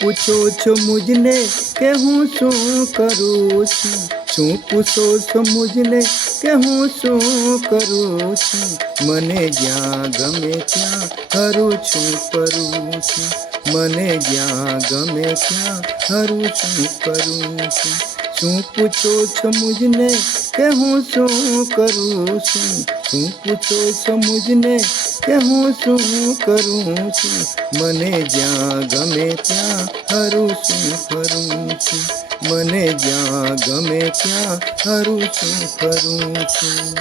પૂછો છો મુજને કે હું શું કરું છું? શું પૂછો છો મુજને કે હું શું કરું છું? મને જ્યાં ગમે ત્યાં હરું છું ફરું છું. મને જ્યાં ગમે ત્યાં હરું છું ફરું છું. શું પૂછો છો મુજને કે હું શું કરું છું? શું પૂછો છો મુજને કે હું શું કરું છું? મને જ્યાં ગમે ત્યાં હરું છું ફરું છું. મને જ્યાં ગમે ત્યાં હરું છું ફરું છું.